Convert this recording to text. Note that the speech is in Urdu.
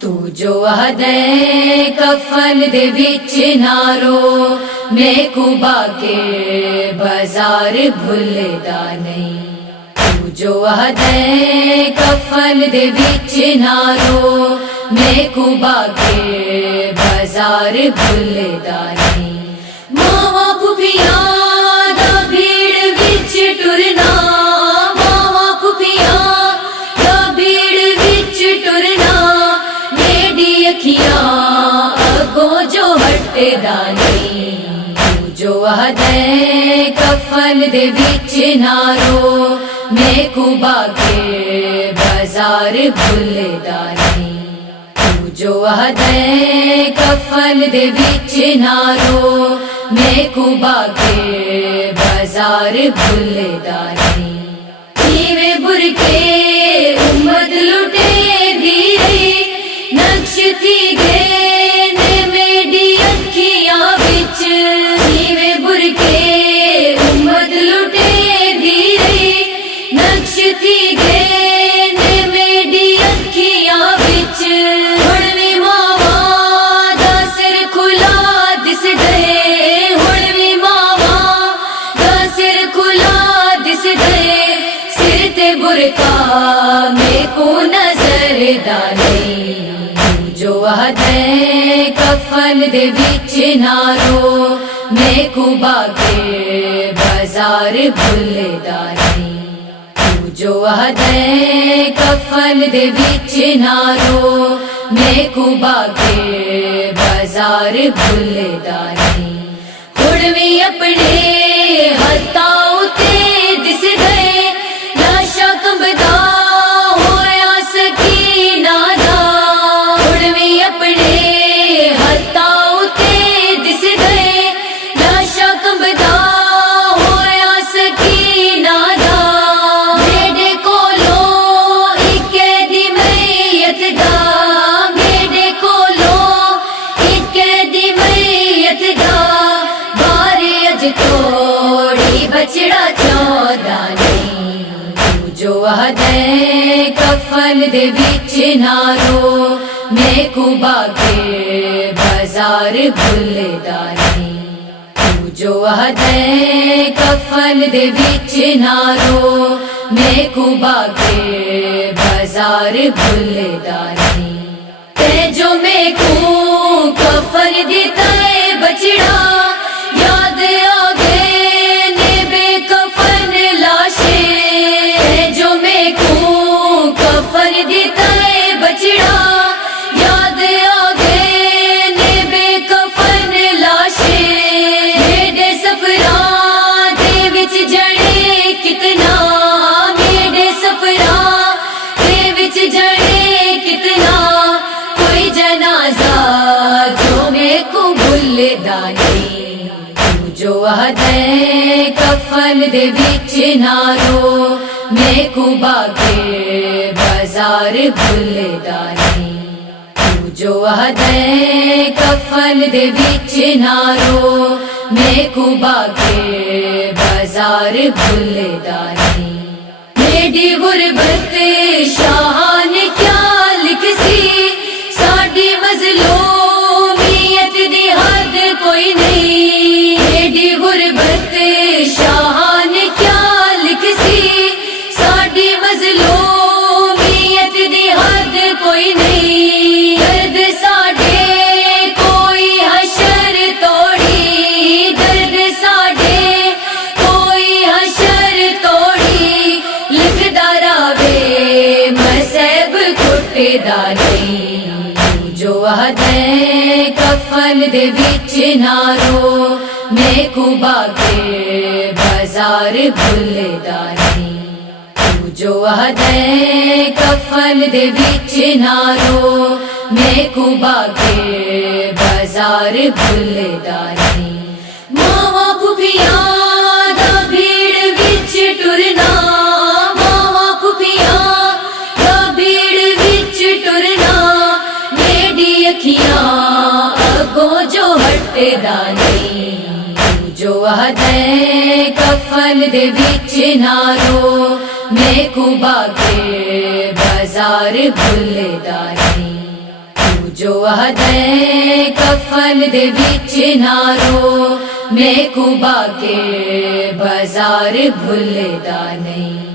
تو جو عہدے کفن دے وچ نہ رو میں کوبا کے بازار بھولدا نہیں تو جو عہدے کفن دے وچ نہ رو میں کوبا کے بازار بھولدا نہیں ماواں پھوپھیاں دا بھیڑ وچ ٹرنا ماواں پھوپھیاں دا بھیڑ وچ ٹرنا میری اکھیاں اگوں جو ہٹدا نہیں جو عہدے کفن دے وچ نہ رو میں کوبا کے بازار بھولدا نہیں جو عہدے کفن دے وچ نہ رو میں کوبا کے بازار بھولدا نہیں ایویں برکے امت لٹے دھیرے نقش تھی گئے نے میری اکھیاں وچ ایویں برکے امت لٹے دھیرے نقش تھی گئے نے میری اکھیاں وچ ہن وی ماواں دا سر کھلا دس گئے ہن وی ماواں دا سر کھلا دس گئے سر تے برکا میں کو نظر دا نہیں جو عہدے کفن دے وچ نہ رو میں کوبا کے بازار بھولدا نہیں جو عہدے کفن دے وچ نہ رو میں کوبا کے بازار بھولدا نہیں ہن وی اپنے ہتھاں اُتے دس گئے لاشاں کمبدا ہویا سکینہ دا ہن وی اپنے ہتھاں اُتے دس گئے لاشاں کمبدا ہویا سکینہ دا میرے کولوں اکے دی میت دا میرے کولوں اکے دی میت دا بارے اج توڑی بچڑا چاہدا نہیں جو عہدے کفن دے وچ نہ رو میں کوبا کے بازار بھولدا نہیں جو عہدے کفن دے وچ نہ رو میں کوبا کے بازار بھولدا نہیں تے جو میں کو کفن دتا ہے بچڑا یاد آ گئے نے بے کفن لاشیں تے جو میں کو کفن دتا ہے بچڑا یاد آ گئے نے بے کفن لاشیں میرے سفراں دے وچ جڑے کتنا میرے سفراں دے وچ جڑے کتنا کوئی جنازہ جو میں کو بھولدا نہیں جو عہدے کفن دے وچ نہ رو میں کوبا کے بازار بھولدا نہیں جو عہدے کفن دے وچ نہ رو میں کوبا کے بازار بھولدا نہیں میری غربت شاہ نے کیا لکھ سی ساڈی مظلومیت دی حد کوئی نہیں میری غربت شاہ نے کیا لکھ سی ساڈی مظلومیت دی حد کوئی نہیں درد ساڈے کوئی حشر توڑی درد ساڈے کوئی حشر توڑی لکھدا راوے مذہب کھٹدا نہیں جو عہدے کفن دے وچ نہ رو میں کوبا کے بازار بھولدا نہیں جو عہدے کفن دے وچ نہ رو میں کوبا کے بازار بھولدا نہیں ماواں پھوپھیاں دا بھیڑ وچ ٹرنا ماواں پھوپھیاں دا بھیڑ وچ ٹرنا میری اکھیاں اگوں جو ہٹدا نہیں جو عہدے کفن دے وچ نہ رو میں کوبا کے بازار بھولدا نہیں جو عہدیں کفن دے وچ نہ رو محکوبہ کے بازار بھلدا نہیں